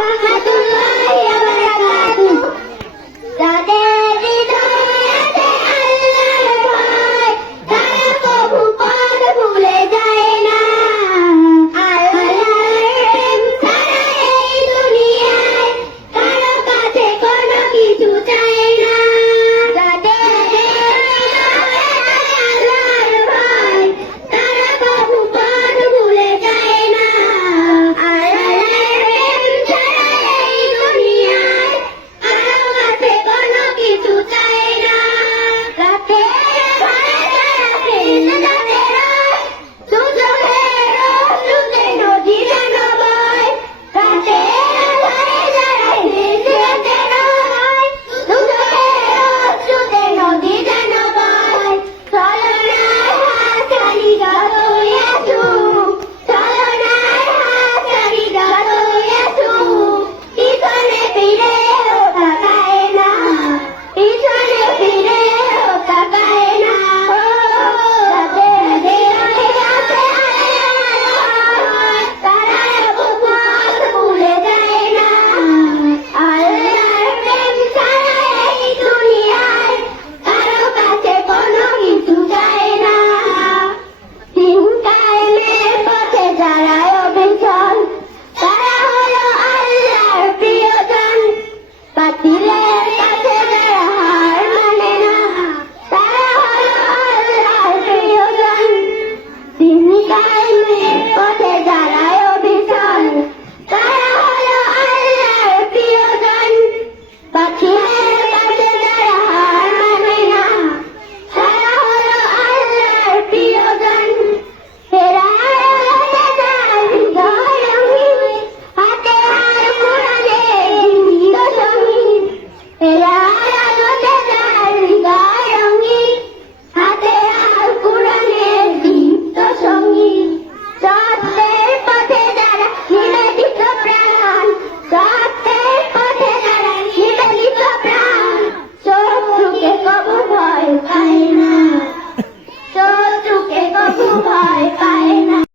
Happy